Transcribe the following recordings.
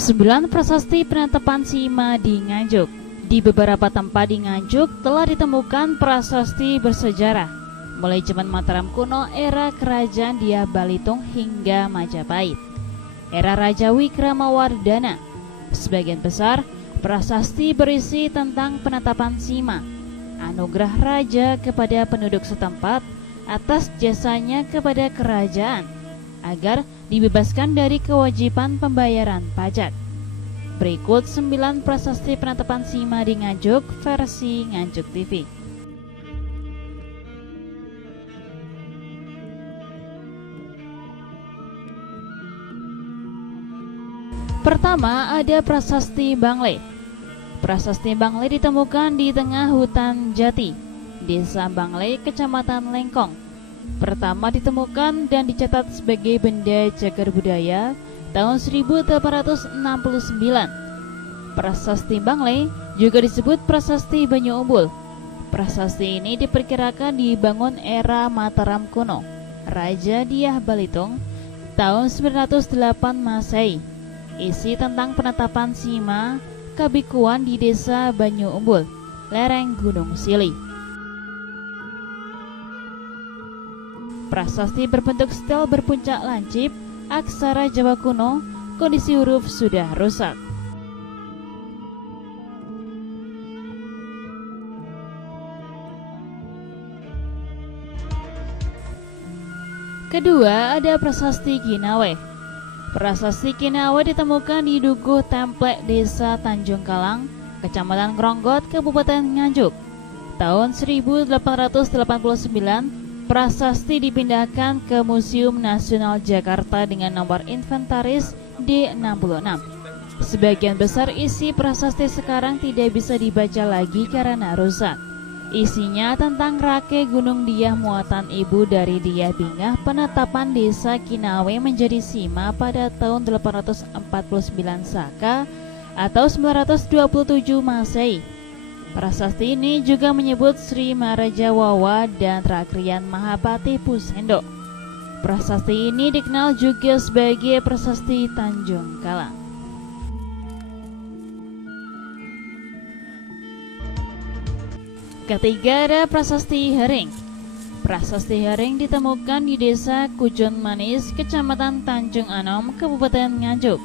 9 prasasti penetapan Sima di Nganjuk. Di beberapa tempat di Nganjuk telah ditemukan prasasti bersejarah, mulai zaman Mataram kuno, era kerajaan Dyah Balitung hingga Majapahit, era Raja Wikramawardhana. Sebagian besar prasasti berisi tentang penetapan Sima, anugerah raja kepada penduduk setempat atas jasanya kepada kerajaan agar dibebaskan dari kewajiban pembayaran pajak. Berikut 9 prasasti penetapan Sima di Nganjuk versi Nganjuk TV. Pertama, ada prasasti Bangle. Prasasti Bangle ditemukan di tengah hutan jati, Desa Bangle, Kecamatan Lengkong. Pertama ditemukan dan dicatat sebagai benda cagar budaya tahun 1869. Prasasti Bangle juga disebut Prasasti Banyu Umbul. Prasasti ini diperkirakan dibangun era Mataram kuno, Raja Dyah Balitung, tahun 908 Masehi. Isi tentang penetapan Sima Kabikuan di Desa Banyu Umbul, lereng Gunung Sili. Prasasti berbentuk stel berpuncak lancip, aksara Jawa kuno, kondisi huruf sudah rusak. Kedua, ada prasasti Kinawe. Prasasti Kinawe ditemukan di Dukuh Templek, Desa Tanjung Kalang, Kecamatan Kronggot, Kabupaten Nganjuk. Tahun 1889, prasasti dipindahkan ke Museum Nasional Jakarta dengan nomor inventaris D66. Sebagian besar isi prasasti sekarang tidak bisa dibaca lagi karena rusak. Isinya tentang Rake Gunung Dyah muatan ibu dari Dyah Bingah, penetapan Desa Kinawe menjadi Sima pada tahun 849 Saka atau 927 Masehi. Prasasti ini juga menyebut Sri Maraja Wawa dan Rakrian Mahapati Pusendo. Prasasti ini dikenal juga sebagai Prasasti Tanjung Kalang. Ketiga, ada prasasti Hering. Prasasti Hering ditemukan di Desa Kujon Manis, Kecamatan Tanjung Anom, Kabupaten Nganjuk.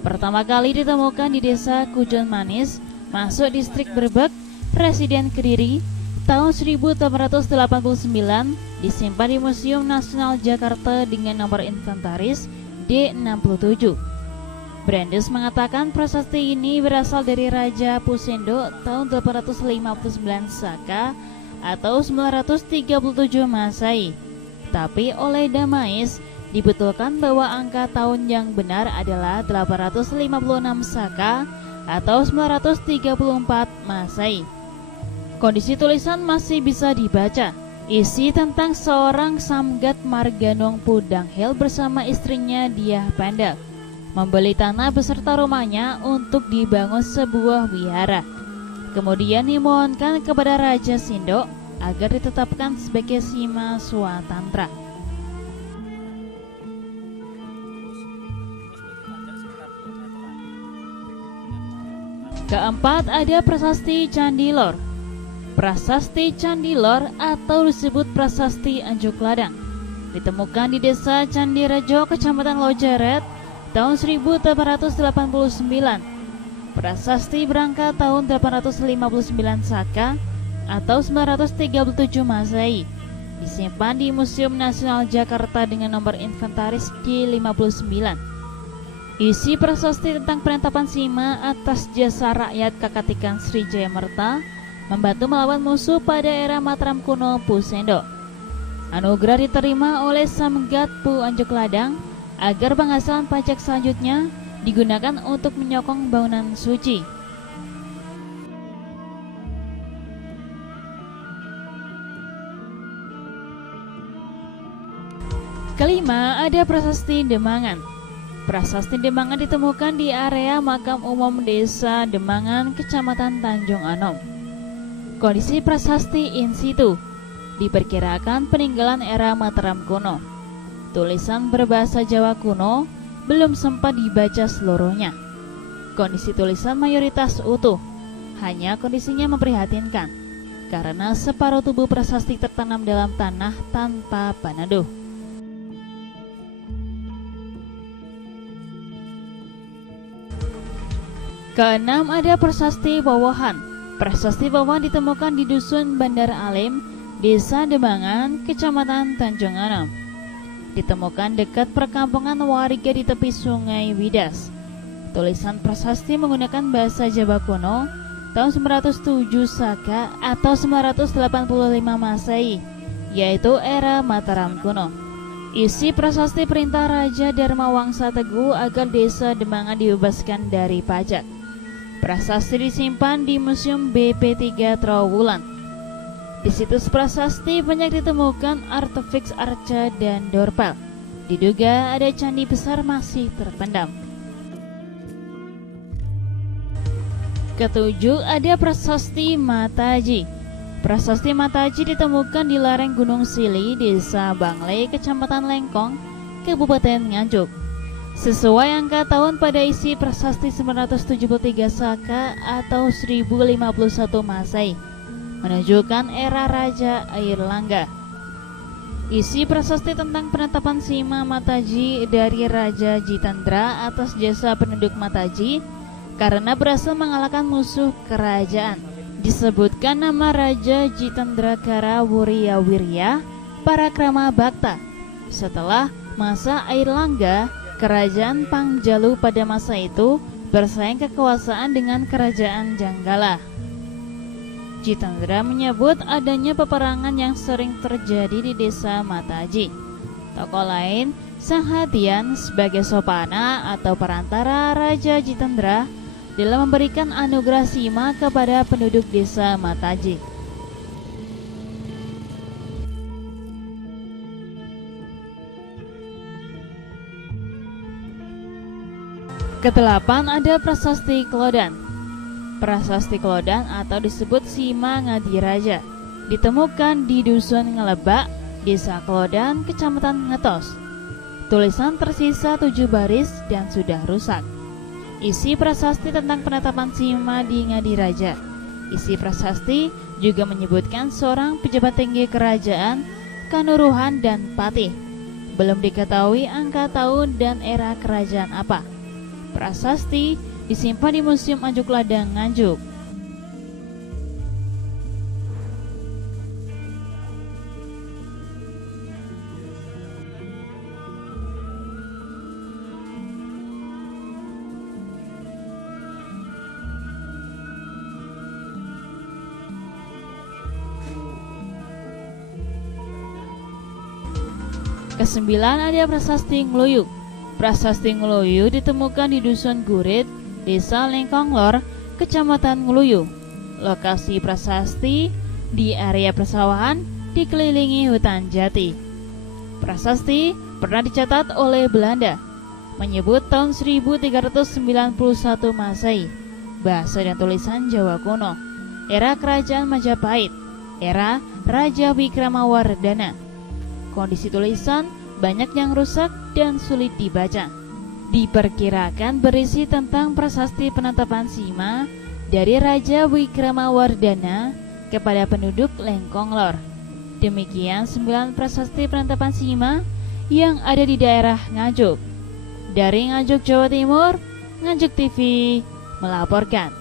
Pertama kali ditemukan di Desa Kujon Manis, masuk distrik Brebek, Presiden Kediri, tahun 1889, disimpan di Museum Nasional Jakarta dengan nomor inventaris D67. Brandes mengatakan prasasti ini berasal dari Raja Pusendo tahun 859 Saka atau 937 Masehi. Tapi oleh Damais dibetulkan bahwa angka tahun yang benar adalah 856 Saka atau 934 Masehi. Kondisi tulisan masih bisa dibaca. Isi tentang seorang Samgat Marganong Pudanghel bersama istrinya Dyah Pandal membeli tanah beserta rumahnya untuk dibangun sebuah wihara. Kemudian dimohonkan kepada Raja Sindo agar ditetapkan sebagai Sima Swatantra. Keempat, ada prasasti Candi Lor. Prasasti Candi Lor atau disebut Prasasti Anjuk Ladang ditemukan di Desa Candirejo, Kecamatan Lojaret, tahun 1889. Prasasti berangkat tahun 859 Saka atau 937 Masehi. Disimpan di Museum Nasional Jakarta dengan nomor inventaris D59. Isi prasasti tentang penetapan Sima atas jasa rakyat Kakatikan Sri Jayamerta membantu melawan musuh pada era Mataram kuno Pusendo. Anugerah diterima oleh Samgat Pu Anjuk Ladang agar penghasilan pajak selanjutnya digunakan untuk menyokong bangunan suci. Kelima, ada prasasti Demangan. Prasasti Demangan ditemukan di area makam umum Desa Demangan, Kecamatan Tanjung Anom. Kondisi prasasti in situ, diperkirakan peninggalan era Mataram kuno. Tulisan berbahasa Jawa kuno belum sempat dibaca seluruhnya. Kondisi tulisan mayoritas utuh, hanya kondisinya memprihatinkan, karena separuh tubuh prasasti tertanam dalam tanah tanpa peneduh. Keenam, ada prasasti Wowohan. Prasasti Wowohan ditemukan di Dusun Bandar Alim, Desa Demangan, Kecamatan Tanjung Anom. Ditemukan dekat perkampungan warga di tepi Sungai Widas. Tulisan prasasti menggunakan bahasa Jawa kuno tahun 907 Saka atau 985 Masehi, yaitu era Mataram kuno. Isi prasasti perintah Raja Dharma Wangsa Teguh agar desa Demangan dibebaskan dari pajak. Prasasti disimpan di Museum BP3 Trowulan. Di situs prasasti banyak ditemukan artefak arca dan dorpel. Diduga ada candi besar masih terpendam. Ketujuh, ada prasasti Mataji. Prasasti Mataji ditemukan di lereng Gunung Sili, Desa Bangle, Kecamatan Lengkong, Kabupaten Nganjuk. Sesuai angka tahun pada isi prasasti 973 Saka atau 1051 Masehi, menunjukkan era Raja Airlangga. Isi prasasti tentang penetapan Sima Mataji dari Raja Jitendra atas jasa penduduk Mataji karena berhasil mengalahkan musuh kerajaan. Disebutkan nama Raja Jitendrakara Wurya Wirya Parakrama Bhakta. Setelah masa Airlangga, kerajaan Pangjalu pada masa itu bersaing kekuasaan dengan kerajaan Janggala. Jitendra menyebut adanya peperangan yang sering terjadi di desa Mataji. Tokoh lain, Sang Hatian sebagai sopana atau perantara Raja Jitendra dalam memberikan anugerah Sima kepada penduduk desa Mataji. Kedelapan, ada prasasti Klodan. Prasasti Klodan atau disebut Sima Ngadiraja ditemukan di Dusun Ngelebak, Desa Klodan, Kecamatan Ngetos. Tulisan tersisa 7 baris dan sudah rusak. Isi prasasti tentang penetapan Sima di Ngadiraja. Isi prasasti juga menyebutkan seorang pejabat tinggi kerajaan, Kanuruhan dan Patih. Belum diketahui angka tahun dan era kerajaan apa. Prasasti disimpan di Museum Anjuk Ladang, Nganjuk. Kesembilan, ada prasasti Ngluyuk. Prasasti Ngluyu ditemukan di Dusun Gurit, Desa Lengkong Lor, Kecamatan Ngluyu. Lokasi prasasti di area persawahan dikelilingi hutan jati. Prasasti pernah dicatat oleh Belanda, menyebut tahun 1391 Masehi. Bahasa dan tulisan Jawa kuno, era Kerajaan Majapahit, era Raja Wikramawardhana. Kondisi tulisan banyak yang rusak dan sulit dibaca. Diperkirakan berisi tentang prasasti penetapan Sima dari Raja Wikramawardhana kepada penduduk Lengkong Lor. Demikian 9 prasasti penetapan Sima yang ada di daerah Nganjuk. Dari Nganjuk, Jawa Timur, Nganjuk TV melaporkan.